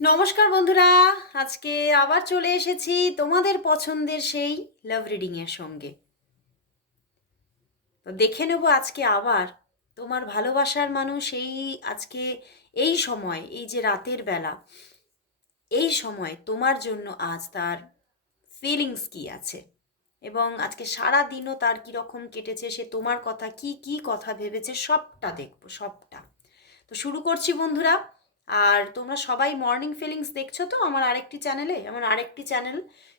নমস্কার বন্ধুরা, আজকে আবার চলে এসেছি তোমাদের পছন্দের সেই লাভ রিডিংয়ের সঙ্গে। তো দেখে নেব আজকে আবার তোমার ভালোবাসার মানুষ এই আজকে এই সময়, এই যে রাতের বেলা, এই সময় তোমার জন্য আজ তার ফিলিংস কি আছে? এবং আজকে সারা দিনও তার কীরকম কেটেছে, সে তোমার কথা কি কি কথা ভেবেছে, সবটা দেখব, সবটা। তো শুরু করছি বন্ধুরা আর তোমরা সবাই মর্নিং ফিলিংস দেখছ তো আমার আরেকটি চ্যানেলে আমার আরেকটি channel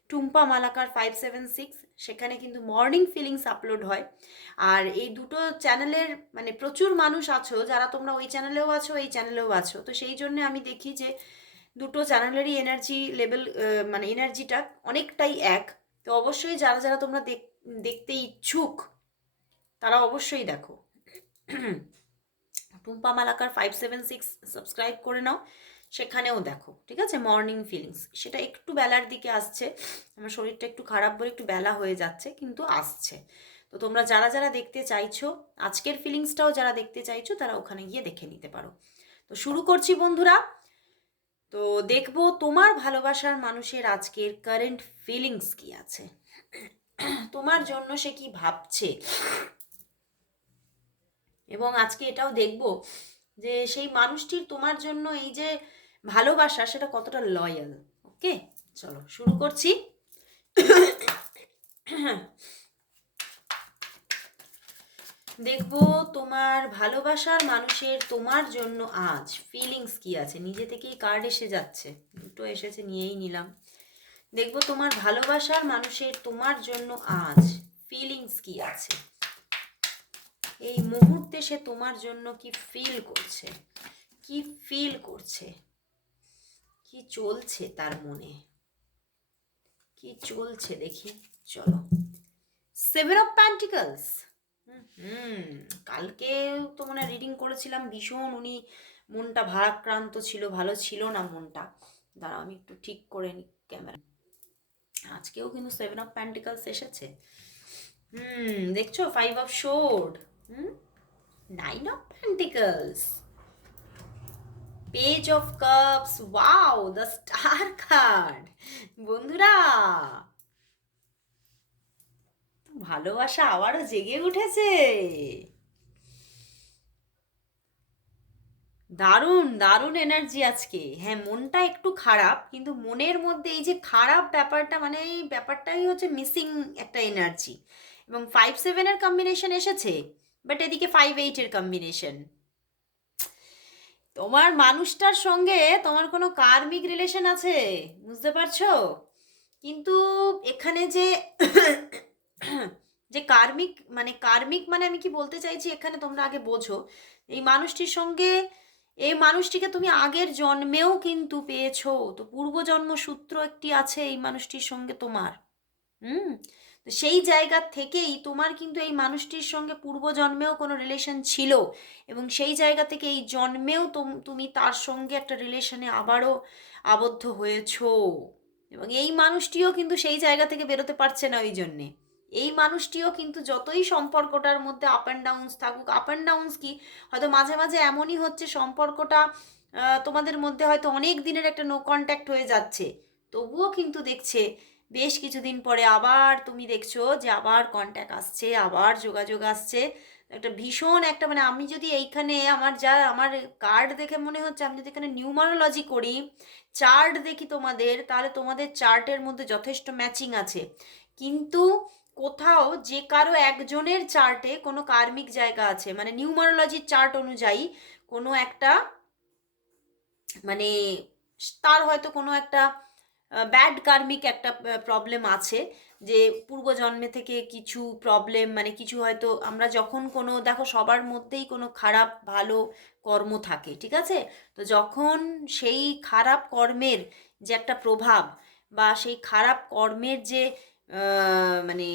Tumpa Malakar five seven six সেখানে কিন্তু মর্নিং ফিলিংস আপলোড হয়। আর এই দুটো চ্যানেলের মানে প্রচুর মানুষ আছো, যারা তোমরা ওই চ্যানেলেও আছো, এই চ্যানেলেও আছো। তো সেই জন্য আমি দেখি যে দুটো চ্যানেলেরই এনার্জি লেভেল মানে এনার্জিটা অনেকটাই এক। তো অবশ্যই যারা যারা তোমরা দেখতে ইচ্ছুক, তারা অবশ্যই দেখো। Tumpa Malakar five seven six subscribe করে নাও। সেখানেও দেখো, ঠিক আছে? মর্নিং ফিলিংস সেটা একটু বেলার দিকে আসছে। আমার শরীরটা একটু খারাপ বলে একটু বেলা হয়ে যাচ্ছে, কিন্তু আসছে। তো তোমরা যারা যারা দেখতে চাইছো, আজকের ফিলিংসটাও যারা দেখতে চাইছো, তারা ওখানে গিয়ে দেখে নিতে পারো। তো শুরু করছি বন্ধুরা। তো দেখব তোমার ভালোবাসার মানুষের আজকের কারেন্ট ফিলিংস কি আছে? তোমার জন্য সে কি ভাবছে? এবং আজকে এটাও দেখব যে সেই মানুষটির তোমার জন্য এই যে ভালোবাসা, সেটা কতটা লয়াল ওকে চলো, শুরু করছি। দেখব তোমার ভালোবাসার মানুষের তোমার জন্য আজ ফিলিংস কি আছে? নিজে থেকেই কার্ড এসে যাচ্ছে। দুটো এসেছে, নিয়েই নিলাম। দেখব তোমার ভালোবাসার মানুষের তোমার জন্য আজ ফিলিংস কি আছে? এই মুহূর্তে সে তোমার জন্য কি ফিল করছে? কি ফিল করছে? কি চলছে তার মনে? কি চলছে দেখি, চলো। সেভেন অফ প্যান্টিকলস হুম কালকে তো মানে রিডিং করেছিলাম, ভীষণ উনি মনটা ভারাক্রান্ত ছিল, ভালো ছিল না মনটা। দাঁড়াও, আমি একটু ঠিক করে নি ক্যামেরা আজকেও কিন্তু সেভেন অফ প্যান্টিকলস এসেছে। হুম, দেখছ? Five of swords Hmm? Nine of Pentacles. Page of cups wow the star card বন্ধুরা ভালোবাসা আবারও জেগে উঠেছে। দারুণ দারুণ এনার্জি আজকে। হ্যাঁ মনটা একটু খারাপ, কিন্তু মনের মধ্যে এই যে খারাপ ব্যাপারটা মানে এই ব্যাপারটাই হচ্ছে মিসিং একটা এনার্জি এবং ফাইভ সেভেনের কম্বিনেশন এসেছে। বাট এদিকে ফাইভ এইটের কম্বিনেশন তোমার মানুষটার সঙ্গে তোমার কোনো কার্মিক রিলেশন আছে? বুঝতে পারছ? কিন্তু এখানে যে যে কার্মিক মানে কার্মিক মানে আমি কি বলতে চাইছি এখানে তোমরা আগে বোঝো। এই মানুষটির সঙ্গে, এই মানুষটিকে তুমি আগের জন্মেও কিন্তু পেয়েছ। তো পূর্বজন্ম সূত্র একটি আছে এই মানুষটির সঙ্গে তোমার। হুম? সেই জায়গা থেকেই তোমার কিন্তু এই মানুষটির সঙ্গে পূর্বজন্মেও কোনো রিলেশন ছিল এবং সেই জায়গা থেকে এই জন্মেও তুমি তার সঙ্গে একটা রিলেশনে আবারও আবদ্ধ হয়েছ। এবং এই মানুষটিও কিন্তু সেই জায়গা থেকে বেরোতে পারছে না ওই জন্যে। এই মানুষটিও কিন্তু যতই সম্পর্কটার মধ্যে আপ অ্যান্ড ডাউনস থাকুক আপ অ্যান্ড ডাউনস কি, হয়তো মাঝে মাঝে এমনই হচ্ছে সম্পর্কটা তোমাদের মধ্যে হয়তো অনেক দিনের একটা নো কন্ট্যাক্ট হয়ে যাচ্ছে। তবুও কিন্তু দেখছে বেশ কিছুদিন পরে আবার তুমি দেখছ যে আবার কন্ট্যাক্ট আসছে, আবার যোগাযোগ আসছে। একটা ভীষণ একটা মানে আমি যদি এইখানে আমার যা, আমার কার্ড দেখে মনে হচ্ছে, আমি যদি এখানে নিউমারোলজি করি চার্ট দেখি তোমাদের, তাহলে তোমাদের চার্টের মধ্যে যথেষ্ট ম্যাচিং আছে। কিন্তু কোথাও যে কারও একজনের চার্টে কোনো কার্মিক জায়গা আছে মানে নিউমারোলজির চার্ট অনুযায়ী কোনো একটা মানে তার হয়তো কোনো একটা ব্যাড কার্মিক একটা প্রবলেম আছে যে পূর্বজন্মে থেকে কিছু প্রবলেম মানে কিছু হয়তো আমরা যখন কোনো, দেখো সবার মধ্যেই কোনো খারাপ, ভালো কর্ম থাকে, ঠিক আছে? তো যখন সেই খারাপ কর্মের যে একটা প্রভাব বা সেই খারাপ কর্মের যে মানে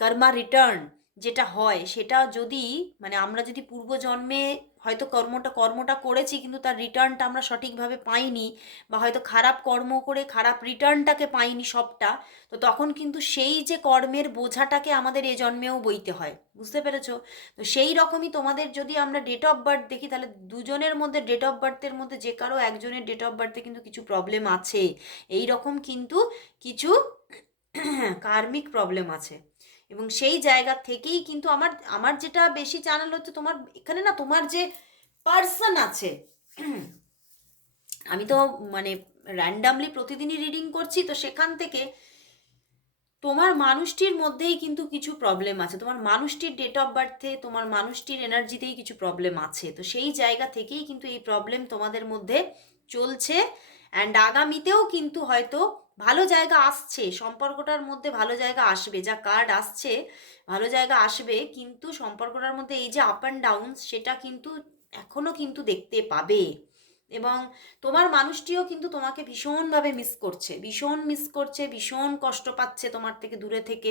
কর্মা রিটার্ন যেটা হয়, সেটা যদি মানে আমরা যদি পূর্বজন্মে হয়তো কর্মটা কর্মটা করেছি কিন্তু তার রিটার্নটা আমরা সঠিকভাবে পাইনি বা হয়তো খারাপ কর্ম করে খারাপ রিটার্নটাকে পাইনি সবটা, তো তখন কিন্তু সেই যে কর্মের বোঝাটাকে আমাদের এ জন্মেও বইতে হয়। বুঝতে পেরেছ? তো সেই রকমই তোমাদের যদি আমরা ডেট অফ বার্থ দেখি, তাহলে দুজনের মধ্যে ডেট অফ বার্থের মধ্যে যে কারও একজনের ডেট অফ বার্থে কিন্তু কিছু প্রবলেম আছে। এই রকম কিন্তু কিছু কার্মিক প্রবলেম আছে। এবং সেই জায়গা থেকেই কিন্তু আমার আমার যেটা বেশি জানাল হচ্ছে তোমার, এখানে না তোমার যে পার্সন আছে, আমি তো মানে র্যান্ডামলি প্রতিদিনই রিডিং করছি, তো সেখান থেকে তোমার মানুষটির মধ্যেই কিন্তু কিছু প্রবলেম আছে। তোমার মানুষটির ডেট অফ বার্থে তোমার মানুষটির এনার্জিতেই কিছু প্রবলেম আছে। তো সেই জায়গা থেকেই কিন্তু এই প্রবলেম তোমাদের মধ্যে চলছে। অ্যান্ড আগামীতেও কিন্তু হয়তো ভালো জায়গা আসছে, সম্পর্কটার মধ্যে ভালো জায়গা আসবে, যা কার্ড আসছে ভালো জায়গা আসবে, কিন্তু সম্পর্কটার মধ্যে এই যে আপ অ্যান্ড ডাউন সেটা কিন্তু এখনও কিন্তু দেখতে পাবে। এবং তোমার মানুষটিও কিন্তু তোমাকে ভীষণভাবে মিস করছে, ভীষণ মিস করছে, ভীষণ কষ্ট পাচ্ছে তোমার থেকে দূরে থেকে।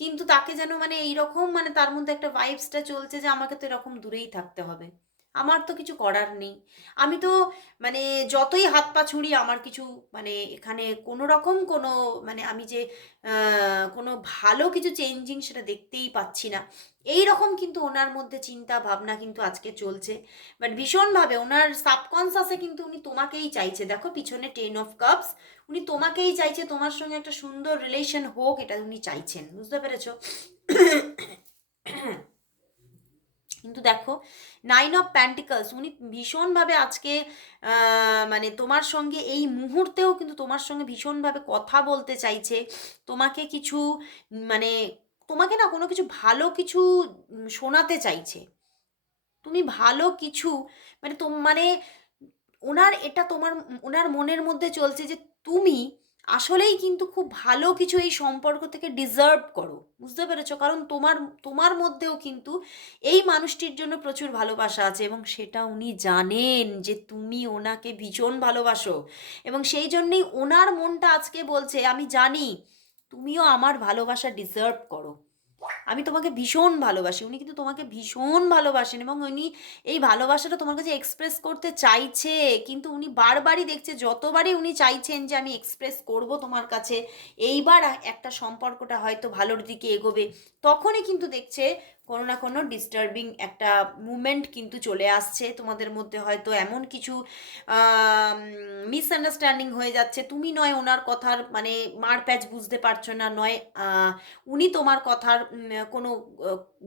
কিন্তু তাকে যেন মানে এইরকম মানে তার মধ্যে একটা ভাইবসটা চলছে যে আমাকে তো এরকম দূরেই থাকতে হবে। আমার তো কিছু করার নেই। আমি তো মানে যতই হাত পা ছুঁড়ি, আমার কিছু মানে এখানে কোনো রকম কোনো মানে আমি যে কোনো ভালো কিছু চেঞ্জিং সেটা দেখতেই পাচ্ছি না। এই রকম কিন্তু ওনার মধ্যে চিন্তা ভাবনা কিন্তু আজকে চলছে। বাট ভীষণভাবে ওনার সাবকনসাসে কিন্তু উনি তোমাকেই চাইছে। দেখো পিছনে টেন অফ কাপস উনি তোমাকেই চাইছে তোমার সঙ্গে একটা সুন্দর রিলেশন হোক, এটা উনি চাইছেন। বুঝতে পেরেছ? কিন্তু দেখো নাইন অফ প্যান্টিকলস উনি ভীষণভাবে আজকে মানে তোমার সঙ্গে এই মুহূর্তেও কিন্তু তোমার সঙ্গে ভীষণভাবে কথা বলতে চাইছে। তোমাকে কিছু মানে তোমাকে না কোনো কিছু ভালো কিছু শোনাতে চাইছে। তুমি ভালো কিছু মানে তোম মানে ওনার এটা তোমার, ওনার মনের মধ্যে চলছে যে তুমি আসলেই কিন্তু খুব ভালো কিছু এই সম্পর্ক থেকে ডিজার্ভ করো। বুঝতে পেরেছ? কারণ তোমার তোমার মধ্যেও কিন্তু এই মানুষটির জন্য প্রচুর ভালোবাসা আছে এবং সেটা উনি জানেন যে তুমি ওনাকে ভীষণ ভালোবাসো। এবং সেই জন্যেই ওনার মনটা আজকে বলছে, আমি জানি, তুমিও আমার ভালোবাসা ডিজার্ভ করো। আমি তোমাকে ভীষণ ভালোবাসি। উনি কিন্তু তোমাকে ভীষণ ভালোবাসেন এবং উনি এই ভালোবাসাটা তোমার কাছে এক্সপ্রেস করতে চাইছে। কিন্তু উনি বারবারই দেখছে, যতবারই উনি চাইছেন যে আমি এক্সপ্রেস করব তোমার কাছে, এইবার একটা সম্পর্কটা হয়তো ভালোর দিকে এগোবে, তখনই কিন্তু দেখছে কোনো না কোনো ডিস্টার্বিং একটা মুমেন্ট কিন্তু চলে আসছে। তোমাদের মধ্যে হয়তো এমন কিছু মিসআন্ডারস্ট্যান্ডিং হয়ে যাচ্ছে। তুমি নয় ওনার কথার মানে মার প্যাচ বুঝতে পারছ না, নয় উনি তোমার কথার কোনো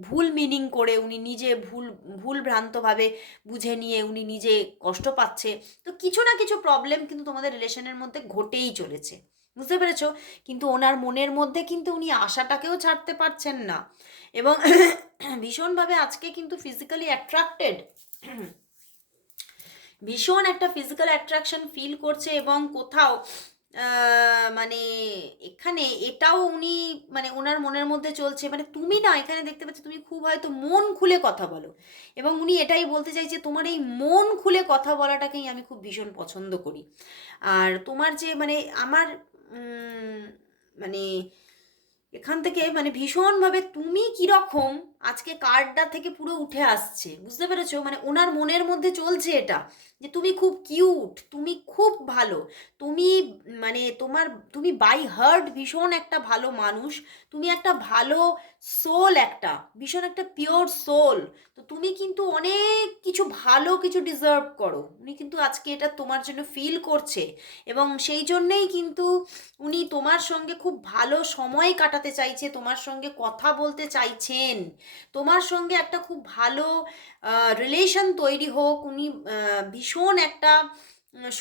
ভুল মিনিং করে উনি নিজে ভুল ভুল ভ্রান্তভাবে বুঝে নিয়ে উনি নিজে কষ্ট পাচ্ছে। তো কিছু না কিছু প্রবলেম কিন্তু তোমাদের রিলেশনের মধ্যে ঘটেই চলেছে। বুঝতে পেরেছ? কিন্তু ওনার মনের মধ্যে কিন্তু উনি আশাটাকেও ছাড়তে পারছেন না। এবং ভীষণভাবে আজকে কিন্তু ফিজিক্যালি অ্যাট্রাক্টেড ভীষণ একটা ফিজিক্যাল অ্যাট্রাকশন ফিল করছে এবং কোথাও মানে এখানে এটাও উনি মানে ওনার মনের মধ্যে চলছে। মানে তুমি না এখানে দেখতে পাচ্ছি, তুমি খুব হয়তো মন খুলে কথা বলো। এবং উনি এটাই বলতে চাইছে, তোমার এই মন খুলে কথা বলাটাকেই আমি খুব ভীষণ পছন্দ করি। আর তোমার যে মানে আমার মানে এখান থেকে মানে ভীষণভাবে তুমি কীরকম আজকে কার্ডটা থেকে পুরো উঠে আসছে, বুঝতে পেরেছ? মানে ওনার মনের মধ্যে চলছে এটা, যে তুমি খুব কিউট তুমি খুব ভালো, তুমি মানে তোমার, তুমি বাই হার্ট ভীষণ একটা ভালো মানুষ, তুমি একটা ভালো সোল একটা, ভীষণ একটা পিওর সোল তো তুমি কিন্তু অনেক কিছু ভালো কিছু ডিজার্ভ করো। উনি কিন্তু আজকে এটা তোমার জন্য ফিল করছে এবং সেই জন্যেই কিন্তু উনি তোমার সঙ্গে খুব ভালো সময় কাটাতে চাইছে, তোমার সঙ্গে কথা বলতে চাইছেন। তোমার সঙ্গে একটা খুব ভালো রিলেশন তৈরি হোক, উনি ভীষণ একটা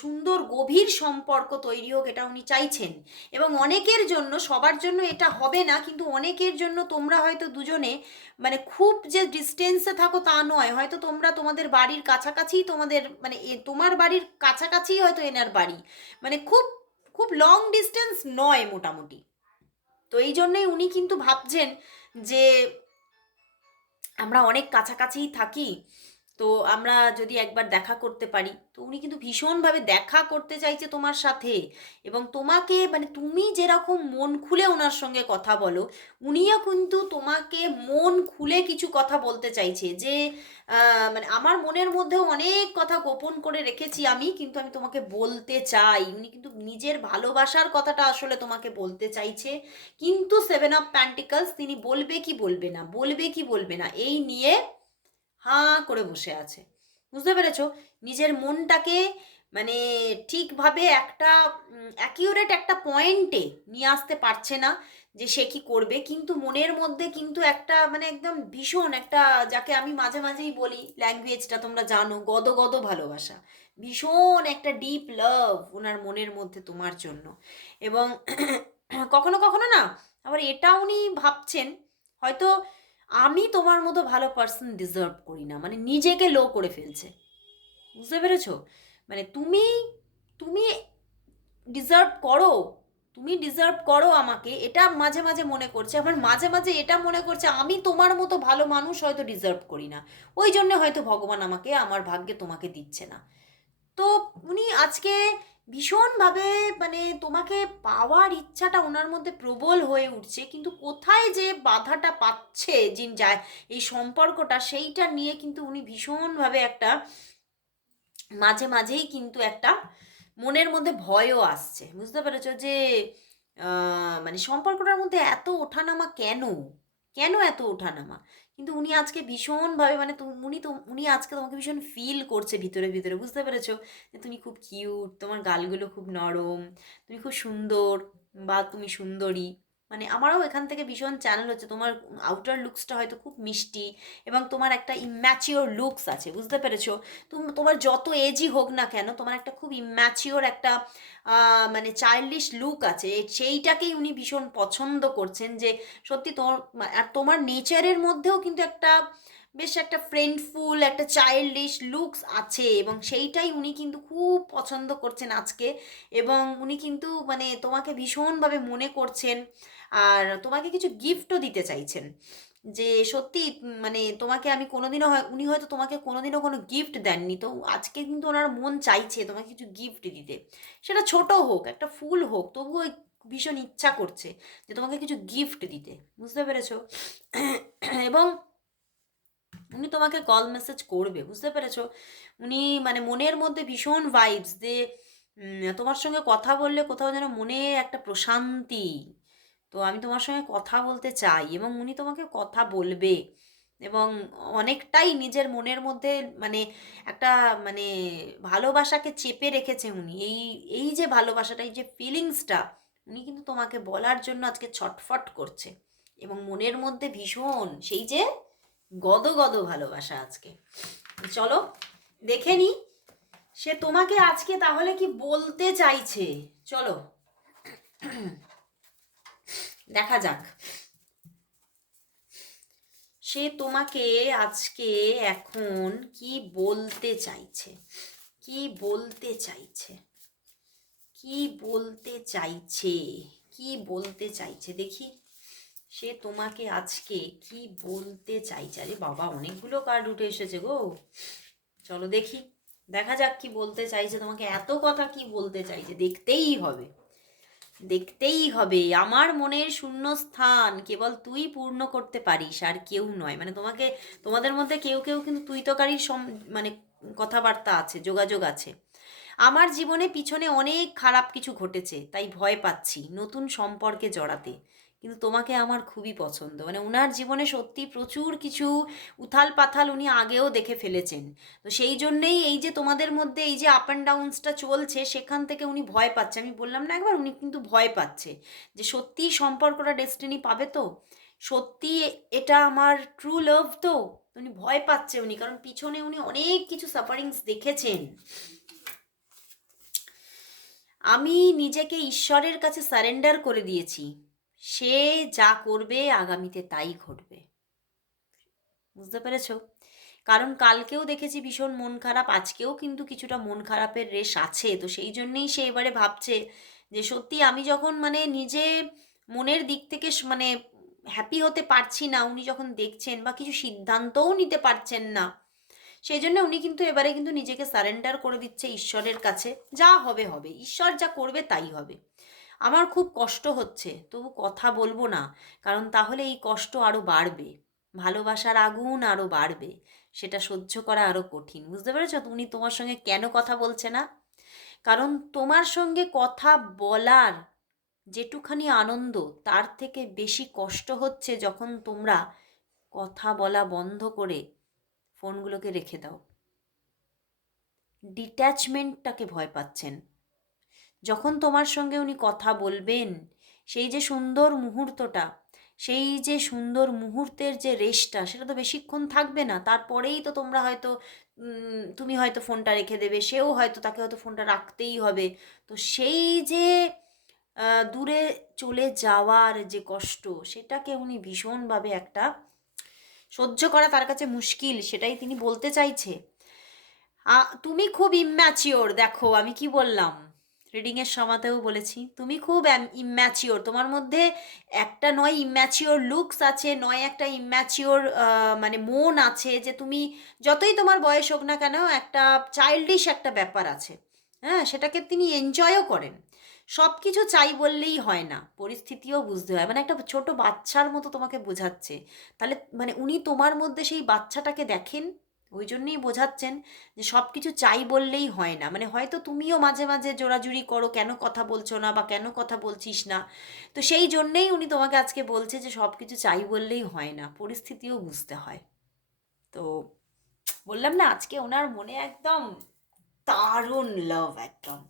সুন্দর, গভীর সম্পর্ক তৈরি হোক, এটা উনি চাইছেন। এবং অনেকের জন্য, সবার জন্য এটা হবে না, কিন্তু অনেকের জন্য তোমরা হয়তো দুজনে মানে খুব যে ডিস্টেন্সে থাকো তা নয়। হয়তো তোমরা তোমাদের বাড়ির কাছাকাছি, তোমাদের মানে তোমার বাড়ির কাছাকাছি হয়তো এনার বাড়ি। মানে খুব খুব লং ডিস্টেন্স নয় মোটামুটি। তো এই জন্যই উনি কিন্তু ভাবছেন যে আমরা অনেক কাছাকাছিই থাকি তো আমরা যদি একবার দেখা করতে পারি, তো উনি কিন্তু ভীষণভাবে দেখা করতে চাইছে তোমার সাথে এবং তোমাকে মানে তুমি যেরকম মন খুলে ওনার সঙ্গে কথা বলো, উনিও কিন্তু তোমাকে মন খুলে কিছু কথা বলতে চাইছে যে মানে আমার মনের মধ্যেও অনেক কথা গোপন করে রেখেছি আমি, কিন্তু আমি তোমাকে বলতে চাই। উনি কিন্তু নিজের ভালোবাসার কথাটা আসলে তোমাকে বলতে চাইছে। কিন্তু সেভেন অফ প্যান্টিকলস তিনি বলবে কি বলবে না, বলবে কি বলবে না, এই নিয়ে হাঁ করে বসে আছে। বুঝতে পেরেছ? নিজের মনটাকে মানে ঠিকভাবে একটা অ্যাকিউরেট একটা পয়েন্টে নিয়ে আসতে পারছে না যে সে কি করবে। কিন্তু মনের মধ্যে কিন্তু একটা মানে একদম ভীষণ একটা, যাকে আমি মাঝে মাঝেই বলি ল্যাঙ্গুয়েজটা তোমরা জানো গদ গদ ভালোবাসা। ভীষণ একটা ডিপ লাভ ওনার মনের মধ্যে তোমার জন্য। এবং কখনো কখনো না, আবার এটা উনি ভাবছেন, হয়তো আমি তোমার মতো ভালো পার্সন ডিজার্ভ করি না। মানে নিজেকে লো করে ফেলছে। বুঝতে পেরেছ? মানে তুমি তুমি ডিজার্ভ করো। তুমি ডিজার্ভ করো আমাকে। এটা মাঝে মাঝে মনে করছে। আমার মাঝে মাঝে এটা মনে করছে, আমি তোমার মতো ভালো মানুষ হয়তো ডিজার্ভ করি না। ওই জন্য হয়তো ভগবান আমাকে, আমার ভাগ্যে তোমাকে দিচ্ছে না। তো উনি আজকে ভীষণভাবে মানে তোমাকে পাওয়ার ইচ্ছাটা ওনার মধ্যে প্রবল হয়ে উঠছে। কিন্তু কোথায় যে বাধাটা পাচ্ছে যিনি যায়, এই সম্পর্কটা, সেইটা নিয়ে কিন্তু উনি ভীষণভাবে একটা মাঝে মাঝেই কিন্তু একটা মনের মধ্যে ভয়ও আসছে। বুঝতে পেরেছ যে মানে সম্পর্কটার মধ্যে এত ওঠানামা কেন? কেন এত ওঠানামা? কিন্তু উনি আজকে ভীষণভাবে মানে উনি তো, উনি আজকে তোমাকে ভীষণ ফিল করছে ভিতরে ভিতরে, বুঝতে পেরেছ? যে তুমি খুব কিউট তোমার গালগুলো খুব নরম, তুমি খুব সুন্দর, বা তুমি সুন্দরী। মানে আমারও এখান থেকে ভীষণ চ্যানেল হচ্ছে। তোমার আউটার লুকসটা হয়তো খুব মিষ্টি এবং তোমার একটা ইম্যাচিওর লুকস আছে, বুঝতে পেরেছ? তুমি, তোমার যত এজই হোক না কেন, তোমার একটা খুব ইম্যাচিওর একটা মানে চাইল্ডিশ লুক আছে। সেইটাকেই উনি ভীষণ পছন্দ করছেন যে সত্যি তোমার আর তোমার নেচারের মধ্যেও কিন্তু একটা বেশ একটা ফ্রেন্ডফুল একটা চাইল্ডিশ লুকস আছে এবং সেইটাই উনি কিন্তু খুব পছন্দ করছেন আজকে এবং উনি কিন্তু মানে তোমাকে ভীষণভাবে মনে করছেন। আর তোমাকে কিছু গিফটও দিতে চাইছেন। যে সত্যি মানে তোমাকে আমি কোনোদিনও হয়, উনি হয়তো তোমাকে কোনোদিনও কোনো গিফট দেননি। তো আজকে কিন্তু ওনার মন চাইছে তোমাকে কিছু গিফট দিতে। সেটা ছোট হোক, একটা ফুল হোক, তবুও ভীষণ ইচ্ছা করছে যে তোমাকে কিছু গিফট দিতে। বুঝতে পেরেছ? এবং উনি তোমাকে কল মেসেজ করবে, বুঝতে পেরেছ? উনি মানে মনের মধ্যে ভীষণ ভাইবস যে তোমার সঙ্গে কথা বললে কোথাও যেন মনে একটা প্রশান্তি তো আমি তোমার সঙ্গে কথা বলতে চাই এবং উনি তোমাকে কথা বলবে এবং অনেকটাই নিজের মনের মধ্যে মানে একটা মানে ভালোবাসাকে চেপে রেখেছে উনি। এই এই যে ভালোবাসাটা, এই যে ফিলিংসটা উনি কিন্তু তোমাকে বলার জন্য আজকে ছটফট করছে এবং মনের মধ্যে ভীষণ সেই যে গদ গদ ভালোবাসা আজকে। চলো, দেখে নি, সে তোমাকে আজকে তাহলে কি বলতে চাইছে? চলো। দেখা যাক। সে তোমাকে আজকে এখন কি বলতে চাইছে? কি বলতে চাইছে? কি বলতে চাইছে? কি বলতে চাইছে? দেখি। সে তোমাকে আজকে কি বলতে চাইছে? আরে বাবা, অনেকগুলো কার্ড উঠে এসেছে গো। চলো দেখি। দেখা যাক কি বলতে চাইছে। তোমাকে এত কথা কি বলতে চাইছে? দেখতেই হবে। দেখতেই হবে, আমার মনের শূন্য স্থান কেবল তুই পূর্ণ করতে পারিস, আর কেউ নয়। মানে তোমাকে, তোমাদের মধ্যে কেউ কেউ কিন্তু তুই তো সম মানে কথাবার্তা আছে, যোগাযোগ আছে। আমার জীবনে পিছনে অনেক খারাপ কিছু ঘটেছে, তাই ভয় পাচ্ছি নতুন সম্পর্কে জড়াতে। কিন্তু তোমাকে আমার খুবই পছন্দ। মানে ওনার জীবনে সত্যি প্রচুর কিছু উথাল পাথাল উনি আগেও দেখে ফেলেছেন। তো সেই জন্যেই এই যে তোমাদের মধ্যে এই যে আপ অ্যান্ড ডাউনসটা চলছে, সেখান থেকে উনি ভয় পাচ্ছে। আমি বললাম না একবার, উনি কিন্তু ভয় পাচ্ছে যে সত্যি সম্পর্কটা ডেস্টিনি পাবে তো? সত্যি এটা আমার ট্রু লাভ তো? উনি ভয় পাচ্ছে উনি, কারণ পিছনে উনি অনেক কিছু সাফারিংস দেখেছেন। আমি নিজেকে ঈশ্বরের কাছে সারেন্ডার করে দিয়েছি। সে যা করবে আগামীতে তাই ঘটবে। বুঝতে পেরেছ? কারণ কালকেও দেখেছি ভীষণ মন খারাপ, আজকেও কিন্তু কিছুটা মন খারাপের রেশ আছে, তো সেই জন্যেই সে এবারে ভাবছে যে সত্যি আমি যখন মানে নিজে মনের দিক থেকে মানে হ্যাপি হতে পারছি না, উনি যখন দেখছেন বা কিছু সিদ্ধান্তও নিতে পারছেন না, সেই জন্য উনি কিন্তু এবারে কিন্তু নিজেকে সারেন্ডার করে দিচ্ছে ঈশ্বরের কাছে। যা হবে হবে। ঈশ্বর যা করবে তাই হবে। আমার খুব কষ্ট হচ্ছে, তবু কথা বলব না, কারণ তাহলে এই কষ্ট আরও বাড়বে। ভালোবাসার আগুন আরও বাড়বে, সেটা সহ্য করা আরও কঠিন, বুঝতে পেরেছ? উনি তোমার সঙ্গে কেন কথা বলছে না? কারণ তোমার সঙ্গে কথা বলার যেটুখানি আনন্দ, তার থেকে বেশি কষ্ট হচ্ছে যখন তোমরা কথা বলা বন্ধ করে ফোনগুলোকে রেখে দাও। ডিট্যাচমেন্টটাকে ভয় পাচ্ছেন। যখন তোমার সঙ্গে উনি কথা বলবেন, সেই যে সুন্দর মুহূর্তটা, সেই যে সুন্দর মুহূর্তের যে রেশটা, সেটা তো বেশিক্ষণ থাকবে না। তারপরেই তো তোমরা হয়তো তুমি হয়তো ফোনটা রেখে দেবে, সেও হয়তো তাকে হয়তো ফোনটা রাখতেই হবে। তো সেই যে দূরে চলে যাওয়ার যে কষ্ট, সেটাকে উনি ভীষণভাবে একটা সহ্য করা তার কাছে মুশকিল, সেটাই তিনি বলতে চাইছে। তুমি খুব ইম্যাচিওর দেখো, আমি কি বললাম? রিডিংয়ের সময়তেও বলেছি, তুমি খুব ইম্যাচিওর তোমার মধ্যে একটা নয় ইম্যাচিওর লুকস আছে, নয় একটা ইম্যাচিওর মানে মন আছে যে তুমি যতই তোমার বয়স হোক না কেন একটা চাইল্ডিশ একটা ব্যাপার আছে। হ্যাঁ সেটাকে তিনি এনজয়ও করেন। সব কিছু চাই বললেই হয় না, পরিস্থিতিও বুঝতে হয়। মানে একটা ছোট বাচ্চার মতো তোমাকে বোঝাচ্ছে। তাহলে মানে উনি তোমার মধ্যে সেই বাচ্চাটাকে দেখেন ওই জন্যেই বোঝাচ্ছেন যে সব কিছু চাই বললেই হয় না। মানে হয়তো তুমিও মাঝে মাঝে জোরাজুরি করো, কেন কথা বলছো না বা কেন কথা বলছিস না? তো সেই জন্যেই উনি তোমাকে আজকে বলছে যে সব কিছু চাই বললেই হয় না, পরিস্থিতিও বুঝতে হয়। তো বললাম না, আজকে ওনার মনে একদম দারুণ লাভ একদম।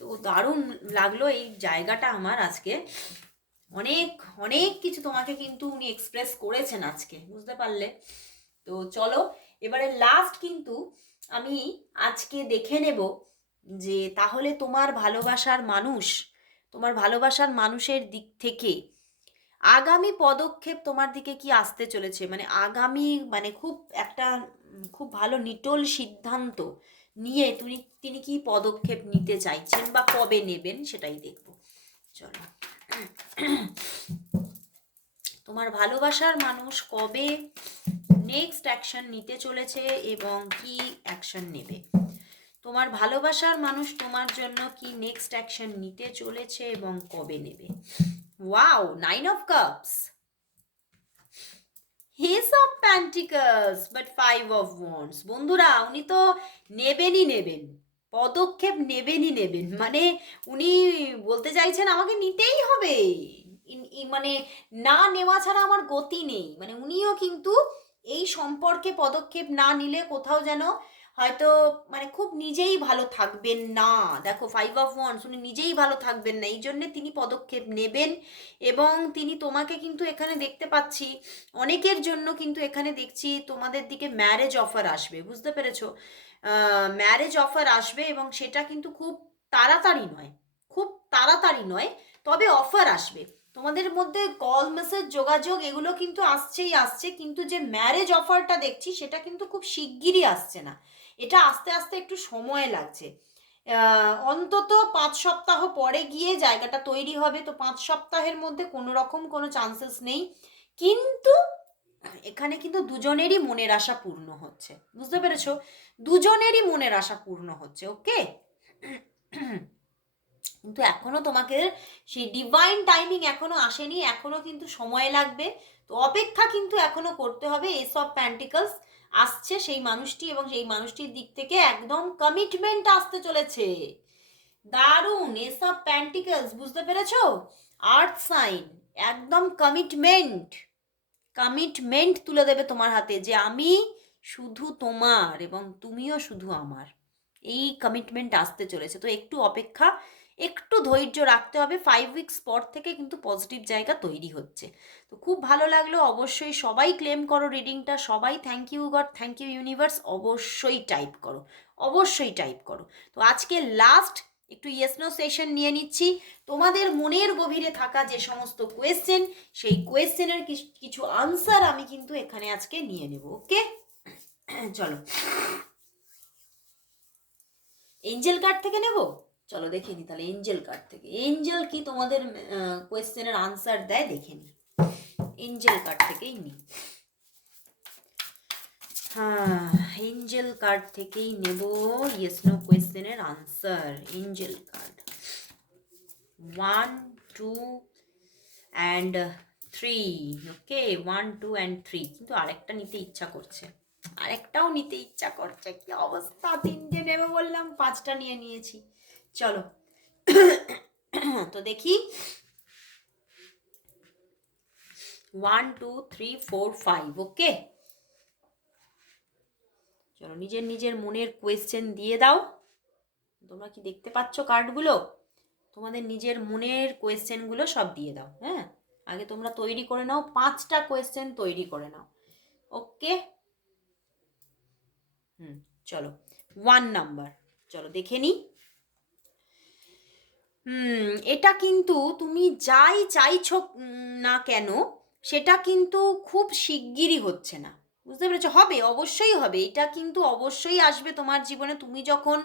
তো দারুণ লাগল এই জায়গাটা আমার আজকে। অনেক অনেক কিছু তোমাকে কিন্তু উনি এক্সপ্রেস করেছেন আজকে, বুঝতে পারলে? তো চলো, এবারে লাস্ট কিন্তু আমি আজকে দেখে নেব যে তাহলে তোমার ভালোবাসার মানুষ, তোমার ভালোবাসার মানুষের দিক থেকে আগামী পদক্ষেপ তোমার দিকে কি আসতে চলেছে? মানে আগামী মানে খুব একটা, খুব ভালো নিটোল সিদ্ধান্ত নিয়ে তুমি, তিনি কি পদক্ষেপ নিতে চাইছেন বা কবে নেবেন সেটাই দেখব। চলো। তোমার ভালোবাসার মানুষ কবে নেক্সট অ্যাকশন নিতে চলেছে এবং কি অ্যাকশন নেবে? তোমার ভালোবাসার মানুষ তোমার জন্য কি নেক্সট অ্যাকশন নিতে চলেছে এবং কবে নেবে? Wow nine of cups his of pentacles but five of wands বন্ধুরা, উনি তো নেবেনই নেবেন। পদক্ষেপ নেবেনই নেবেন। মানে উনি বলতে চাইছেন আমাকে নিতেই হবে। মানে না নেওয়া ছাড়া আমার গতি নেই। মানে উনিও কিন্তু এই সম্পর্কে পদক্ষেপ না নিলে কোথাও যেন হয়তো মানে খুব নিজেই ভালো থাকবেন না। দেখো ফাইভ অফ ওয়ান্স উনি নিজেই ভালো থাকবেন না। এই জন্যে তিনি পদক্ষেপ নেবেন এবং তিনি তোমাকে কিন্তু এখানে দেখতে পাচ্ছি। অনেকের জন্য কিন্তু এখানে দেখছি তোমাদের দিকে ম্যারেজ অফার আসবে। বুঝতে পেরেছ? ম্যারেজ অফার আসবে এবং সেটা কিন্তু খুব তাড়াতাড়ি নয়। খুব তাড়াতাড়ি নয়, তবে অফার আসবে। তোমাদের মধ্যে কল মেসেজ যোগাযোগ এগুলো কিন্তু আসছেই আসছে, কিন্তু যে ম্যারেজ অফারটা দেখছি সেটা কিন্তু খুব শিগগিরই আসছে না। এটা আস্তে আস্তে একটু সময় লাগছে। অন্তত পাঁচ সপ্তাহ পরে গিয়ে জায়গাটা তৈরি হবে, তো পাঁচ সপ্তাহের মধ্যে কোনো রকম কোনো চান্সেস নেই। কিন্তু এখানে কিন্তু দুজনেরই মনের আশা পূর্ণ হচ্ছে। বুঝতে পেরেছ? দুজনেরই মনের আশা পূর্ণ হচ্ছে ওকে কিন্তু এখনও তোমাকে সেই ডিভাইন টাইমিং এখনও আসেনি, এখনও কিন্তু সময় লাগবে। তো অপেক্ষা কিন্তু এখনও করতে হবে এসব প্যান্টিকলস আসছে সেই মানুষটি এবং সেই মানুষটির দিক থেকে একদম কমিটমেন্ট আসতে চলেছে। দারুণ এসব প্যান্টিকলস বুঝতে পেরেছ? আর্থ সাইন একদম কমিটমেন্ট কমিটমেন্ট তুলে দেবে তোমার হাতে যে আমি শুধু তোমার এবং তুমিও শুধু আমার। এই কমিটমেন্ট আসতে চলেছে। তো একটু অপেক্ষা, একটু ধৈর্য রাখতে হবে। ফাইভ উইকস পর থেকে কিন্তু পজিটিভ জায়গা তৈরি হচ্ছে। তো খুব ভালো লাগল। অবশ্যই সবাই ক্লেম করো রিডিংটা সবাই thank you God thank you universe অবশ্যই টাইপ করো। অবশ্যই টাইপ করো। তো আজকে লাস্ট একটু ইয়েসনো সেশন নিয়ে নিচ্ছি। তোমাদের মনের গভীরে থাকা যে সমস্ত কোয়েশ্চেন সেই কোয়েশ্চেনের কিছু আনসার আমি কিন্তু এখানে আজকে নিয়ে নেব ওকে চলো। এঞ্জেল কার্ড থেকে নেব? চলো দেখে নি তাহলে এঞ্জেল কার্ড থেকে। এঞ্জেল কি তোমাদের কোয়েশ্চেনের আনসার দেয়? দেখে নি। এঞ্জেল কার্ড থেকেই নি। হ্যাঁ এঞ্জেল কার্ড থেকেই নেব yes no কোয়েশ্চেনের answer angel card one two and three okay one two and three কিন্তু আরেকটা নিতে ইচ্ছা করছে। আরেকটাও নিতে ইচ্ছা করছে। কি অবস্থা? তিনটে নেবে বললাম, পাঁচটা নিয়ে নিয়েছি। চলো। তো দেখি। One two three four five okay চলো নিজের নিজের মনের কোয়েশ্চেন দিয়ে দাও। তোমরা কি দেখতে পাচ্ছ কার্ডগুলো তোমাদের নিজের মনের কোয়েশ্চেনগুলো সব দিয়ে দাও হ্যাঁ? আগে তোমরা তৈরি করে নাও, পাঁচটা কোয়েশ্চেন তৈরি করে নাও। ওকে হুম, চলো। ওয়ান নাম্বার চলো, দেখে নিই হুম, এটা কিন্তু তুমি যাই চাইছো না কেন, সেটা কিন্তু খুব শিগগিরই হচ্ছে না। বুঝতে পেরেছ? হবে, অবশ্যই হবে। এটা কিন্তু অবশ্যই আসবে তোমার জীবনে। তুমি যখন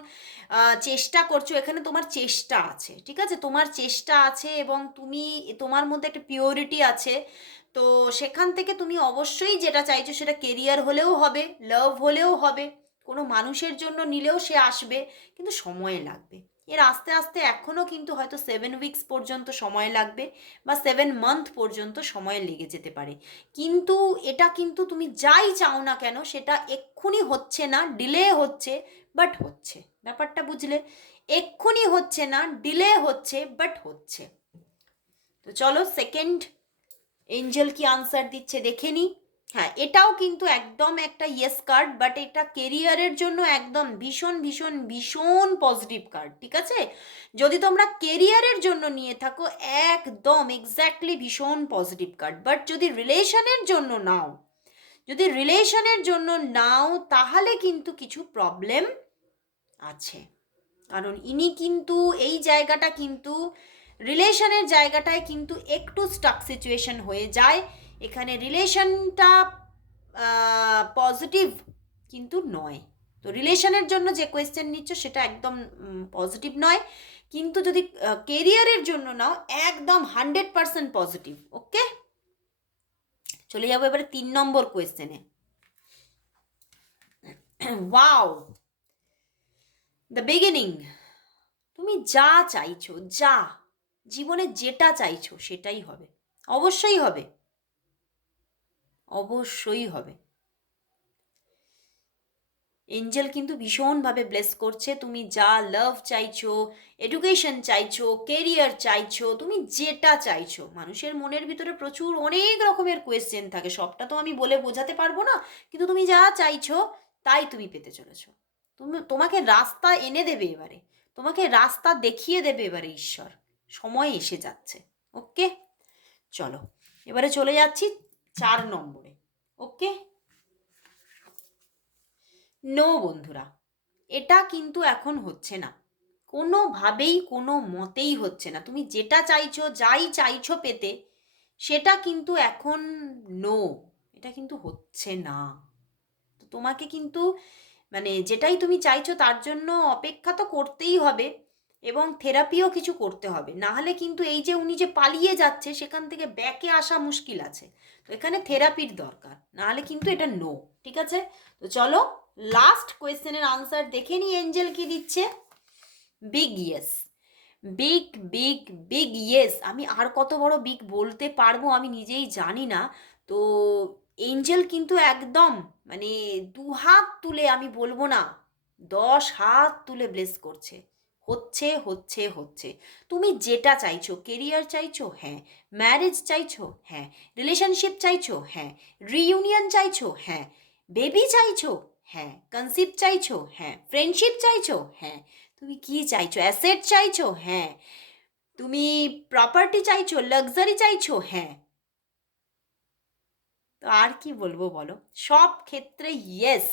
চেষ্টা করছ, এখানে তোমার চেষ্টা আছে, ঠিক আছে? তোমার চেষ্টা আছে এবং তুমি, তোমার মধ্যে একটা পিওরিটি আছে। তো সেখান থেকে তুমি অবশ্যই যেটা চাইছো সেটা কেরিয়ার হলেও হবে লাভ হলেও হবে। কোনো মানুষের জন্য নিলেও সে আসবে, কিন্তু সময় লাগবে। এর আস্তে আস্তে এখনও কিন্তু হয়তো সেভেন উইকস পর্যন্ত সময় লাগবে বা সেভেন মান্থ পর্যন্ত সময় লেগে যেতে পারে। কিন্তু এটা কিন্তু তুমি যাই চাও না কেন, সেটা এক্ষুনি হচ্ছে না ডিলে হচ্ছে বাট হচ্ছে। ব্যাপারটা বুঝলে? এক্ষুনি হচ্ছে না ডিলে হচ্ছে বাট হচ্ছে। তো চলো সেকেন্ড এঞ্জেল কি আনসার দিচ্ছে দেখে নিই হ্যাঁ এটাও কিন্তু একদম একটা ইয়েস কার্ড বাট এটা কেরিয়ারের জন্য একদম ভীষণ ভীষণ ভীষণ পজিটিভ কার্ড ঠিক আছে? যদি তোমরা কেরিয়ারের জন্য নিয়ে থাকো, একদম এক্স্যাক্টলি ভীষণ পজিটিভ কার্ড বাট যদি রিলেশনের জন্য নাও, যদি রিলেশনের জন্য নাও, তাহলে কিন্তু কিছু প্রবলেম আছে। কারণ ইনি কিন্তু এই জায়গাটা কিন্তু রিলেশনের জায়গাটায় কিন্তু একটু স্টাক সিচুয়েশন হয়ে যায়। এখানে রিলেশনটা পজিটিভ কিন্তু নয়। তো রিলেশনের জন্য যে কোয়েশ্চেন নিচ্ছ সেটা একদম পজিটিভ নয়। কিন্তু যদি কেরিয়ারের জন্য নাও, একদম হান্ড্রেড পারসেন্ট পজিটিভ ওকে চলে যাব এবারে তিন নম্বর কোয়েশ্চেনে ওয়াও দ্য বিগিনিং তুমি যা চাইছো, যা, জীবনে যেটা চাইছো, সেটাই হবে। অবশ্যই হবে। অবশ্যই হবে। এঞ্জেল কিন্তু ভীষণভাবে ব্লেস করছে। তুমি যা লাভ চাইছো এডুকেশন চাইছো কেরিয়ার চাইছো, তুমি যেটা চাইছো। মানুষের মনের ভিতরে প্রচুর অনেক রকমের কোয়েশ্চেন থাকে। সবটা তো আমি বলে বোঝাতে পারব না, কিন্তু তুমি যা চাইছো, তাই তুমি পেতে চলেছো। তুমি, তোমাকে রাস্তা এনে দেবে এবারে। তোমাকে রাস্তা দেখিয়ে দেবে এবারে ঈশ্বর। সময় এসে যাচ্ছে। ওকে চলো। এবারে চলে যাচ্ছি। চার নম্বরে, ওকে? নো বন্ধুরা, এটা কিন্তু এখন হচ্ছে না। কোনোভাবেই, কোনো মতেই হচ্ছে না। তুমি যেটা চাইছো, যাই চাইছো পেতে, সেটা কিন্তু এখন নো এটা কিন্তু হচ্ছে না। তোমাকে কিন্তু মানে যেটাই তুমি চাইছো তার জন্য অপেক্ষা তো করতেই হবে। এবং থেরাপিও কিছু করতে হবে। না হলে কিন্তু এই যে উনি যে পালিয়ে যাচ্ছে, সেখান থেকে ব্যাকে আসা মুশকিল আছে। তো এখানে থেরাপির দরকার না হলে কিন্তু এটা নো ঠিক আছে? তো চলো লাস্ট কোয়েশ্চেনের আনসার দেখে নি এঞ্জেল কি দিচ্ছে? Big yes big big big yes আমি আর কত বড় বিগ বলতে পারব আমি নিজেই জানি না। তো এঞ্জেল কিন্তু একদম মানে দু হাত তুলে আমি বলব না, দশ হাত তুলে ব্লেস করছে। হচ্ছে হচ্ছে হচ্ছে। তুমি যেটা চাইছো কেরিয়ার চাইছো হ্যাঁ। ম্যারেজ চাইছো হ্যাঁ। রিলেশনশিপ চাইছো হ্যাঁ। রিইউনিয়ন চাইছো হ্যাঁ। বেবি চাইছো হ্যাঁ। কনসিপ্ট চাইছো হ্যাঁ। ফ্রেন্ডশিপ চাইছো হ্যাঁ। তুমি কি চাইছো? অ্যাসেট চাইছো হ্যাঁ। তুমি প্রপার্টি চাইছো লাক্সারি চাইছো হ্যাঁ। তো আর কি বলব বলো? সব ক্ষেত্রে ইয়েস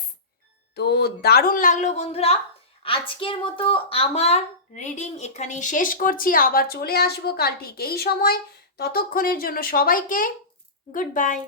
তো দারুণ লাগল বন্ধুরা। আজকের মতো আমার রিডিং এখানেই শেষ করছি। আবার চলে আসব কাল ঠিক এই সময়। ততক্ষণের জন্য সবাইকে গুড বাই।